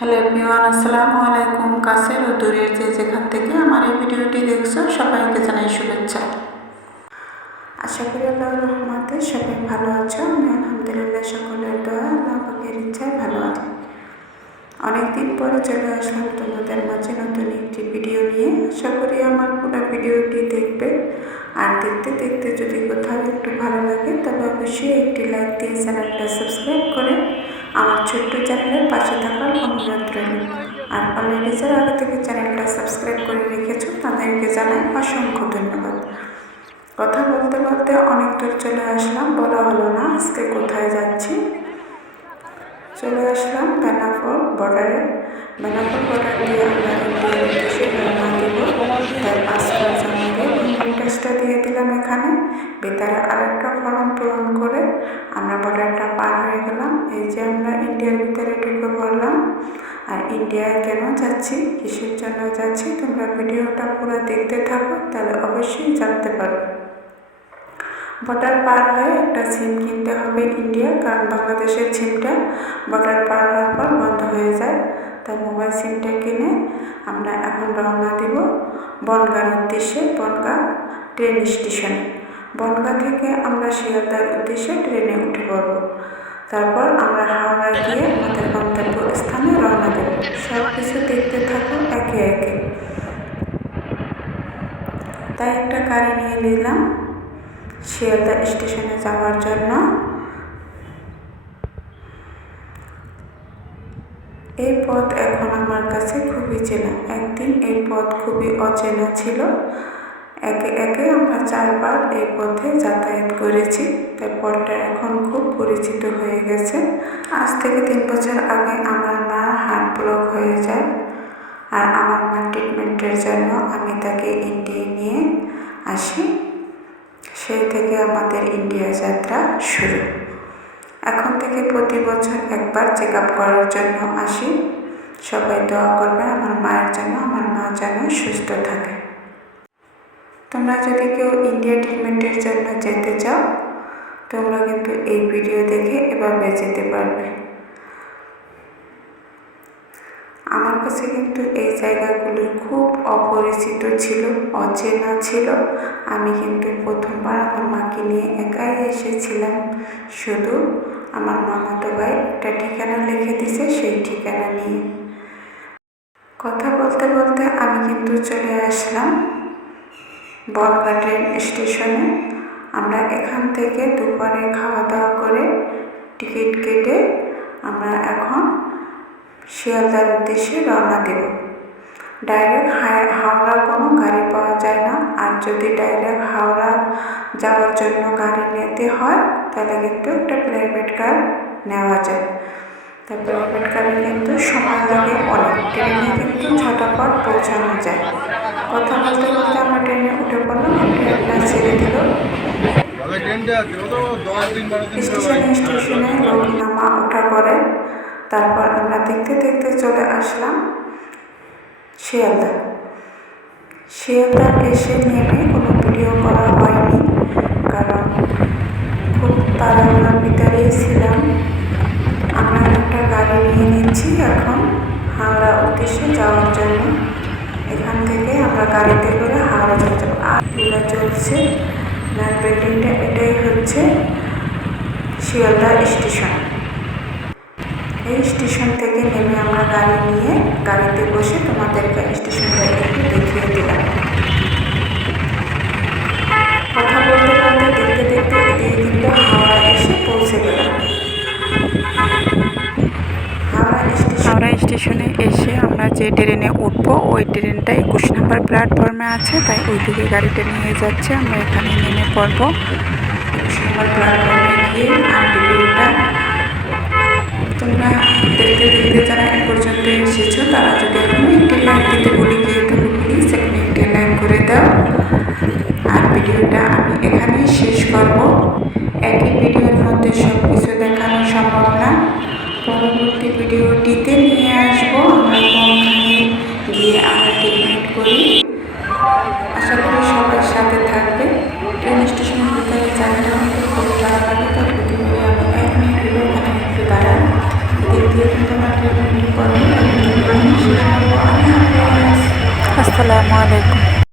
Hello everyone, আসসালামু আলাইকুম। কাছের ও দূরের যেখান থেকে আমার এই ভিডিওটি দেখছো সবাইকে জানাই শুভেচ্ছা। আশা করি আল্লাহর রহমতে সবাই ভালো আছো। আমি আলহামদুলিল্লাহ সকলের দোয়া আল্লাহ পাকের ইচ্ছায় ভালো আছি। অনেকদিন পরে চলে আসলাম তোমাদের মাঝে নতুন একটি ভিডিও নিয়ে। আশা করি আমার পুরো ভিডিওটি দেখবে, আর দেখতে দেখতে যদি কোথাও একটু ভালো লাগে তবে অবশ্যই একটি লাইক দিয়ে চ্যানেলটা সাবস্ক্রাইব করে আমার ছোট্ট চ্যানেলের পাশে থাকার অনুরোধ রইল। আর অলরেডি যারা আগে থেকে চ্যানেলটা সাবস্ক্রাইব করে রেখেছো তাদেরকে জানাই অসংখ্য ধন্যবাদ। কথা বলতে বলতে অনেক দূর চলে আসলাম, বলা হলো না আজকে কোথায় যাচ্ছি। চলে আসলাম বেনাপোল বর্ডারে। বেনাপোল বর্ডার দিয়ে আমরা ইন্ডিয়ার উদ্দেশ্যে রওনা দিব। তার পাসপোর্ট জমা দিয়ে ইনকাম ট্যাক্সটা দিয়ে দিলাম এখানে। ভিতরে আরেকটা ফর্ম পূরণ করে আমরা বর্ডারটা পার হয়ে গেলাম। এই যে আমরা ইন্ডিয়ার ভিতরে ঢুকে পড়লাম। আর ইন্ডিয়ায় কেন যাচ্ছি, কিসের জন্য যাচ্ছি, তোমরা ভিডিওটা পুরো দেখতে থাকো, তাহলে অবশ্যই জানতে পারবে। বর্ডার পার হয়ে একটা সিম কিনতে হবে ইন্ডিয়া, কারণ বাংলাদেশের সিমটা বর্ডার পার হওয়ার পর বন্ধ হয়ে যায়। তাই মোবাইল সিমটা কিনে আমরা এখন রওনা দিব বনগাঁর উদ্দেশ্যে, বনগাঁ ট্রেন স্টেশনে। বনগাঁ থেকে আমরা শিয়ালদার উদ্দেশ্যে ট্রেনে উঠে পড়ব। তারপর আমরা হাওড়া গিয়ে আমাদের গন্তব্য স্থানে রওনা দেব। সব কিছু দেখতে থাকো একে একে। তাই একটা গাড়ি নিয়ে নিলাম শিয়ালদা স্টেশনে যাওয়ার জন্য। এই পথ এখন আমার কাছে খুবই চেনা। একদিন এই পথ খুবই অচেনা ছিল। একে একে আমরা 4 বার এই পথে যাতায়াত করেছি, তাই পথটা এখন খুব পরিচিত হয়ে গেছে। আজ থেকে 3 বছর আগে আমার মা হার্ট ব্লক হয়ে যায়, আর আমার মা ট্রিটমেন্টের জন্য আমি তাকে ইন্ডিয়া নিয়ে আসি। সেই থেকে আমাদের ইন্ডিয়া যাত্রা শুরু। এখন থেকে প্রতি বছর একবার চেক আপ করার জন্য আসি। সবাই দোয়া করবে আমার মায়ের জন্য, আমার মা যেন সুস্থ থাকে। তোমরা যদি কেউ ইন্ডিয়া ট্রিটমেন্টের জন্য যেতে চাও, তোমরা কিন্তু এই ভিডিও দেখে এভাবে যেতে পারবে। আমার কাছে কিন্তু এই জায়গাগুলো খুব অপরিচিত ছিল, অচেনা ছিল। আমি কিন্তু প্রথমবার আমার মাকে নিয়ে একাই এসেছিলাম। শুধু আমার মামাতো ভাই একটা ঠিকানা লিখে দিছে, সেই ঠিকানা নিয়ে। কথা বলতে বলতে আমি কিন্তু চলে আসলাম বনগাঁ ট্রেন স্টেশনে। আমরা এখান থেকে দুপুরে খাওয়া দাওয়া করে টিকিট কেটে আমরা এখন শিয়ালদার উদ্দেশ্যে রওনা দেব। ডাইরেক্ট হাওড়া কোনো গাড়ি পাওয়া যায় না, আর যদি ডাইরেক্ট হাওড়া যাওয়ার জন্য গাড়ি নিতে হয় তাহলে কিন্তু একটা প্রাইভেট কার নেওয়া যায়। তাই প্রাইভেট কারে কিন্তু সময় লাগে অনেক, ট্রেনে কিন্তু ঝটাপট পৌঁছানো যায়। কথা বলতে বলতে আমরা ট্রেনে উঠে পড়লাম। ট্রেনটা ছেড়ে দিল স্টেশনে লোক নামা ওঠা করে। তারপর আমরা দেখতে দেখতে চলে আসলাম শিয়ালদা। শিয়ালদা এসে নেমে কোনো ভিডিও করা হয়নি, কারণ খুব তাড়াহুড়োর ভিতরেই ছিলাম। আমরা একটা গাড়ি নিয়ে নিচ্ছি এখন হাওড়া উদ্দেশ্যে যাওয়ার জন্য। এখান থেকে আমরা গাড়িতে করে হাওড়া চলে যাবো। আর এগুলো চলছে না, বিল্ডিংটা এটাই হচ্ছে শিয়ালদা স্টেশন। এই স্টেশন থেকে নেমে আমরা গাড়ি নিয়ে গাড়িতে বসে তোমাদেরকে স্টেশনটা একটু দেখিয়ে দিলাম। কথা বলতে বলতে দেখতে দেখতে এদিকে কিন্তু হাওড়া এসে পৌঁছে গেলাম। হাওড়া স্টেশনে এসে আমরা যে ট্রেনে উঠবো ওই ট্রেনটা 21 নম্বর প্ল্যাটফর্মে আছে, তাই ওইদিকে গাড়িটা নিয়ে যাচ্ছে। আমরা এখানে নেমে পড়বো 21 নম্বর প্ল্যাটফর্মে গিয়ে। আর ভিডিওটা তোমরা দেখতে দেখতে যারা এ পর্যন্ত এসেছো তারা যদি এখন একটি লাইক দিতে ভুলে গিয়ে থাকো, প্লিজ এখানে একটি লাইক করে দাও। আর ভিডিওটা আমি এখানেই শেষ করব। একই ভিডিওর মধ্যে সব কিছু দেখানো সম্ভব না। পরবর্তী ভিডিওটিতে নিয়ে আসবো আমরা কোনখানে গিয়ে আমরা ট্রিটমেন্ট করি। আশা করি সবার সাথে থাকবে। ট্রেন স্টেশনের ভিতরে জায়গাটা আমাকে খুব ভালো লাগে, তার প্রতি আমি 1 মিনিট ভিডিও ওখানে একটু দাঁড়ান। দ্বিতীয় কিন্তু আমার ট্রিটমেন্ট করবো। আসসালামু আলাইকুম।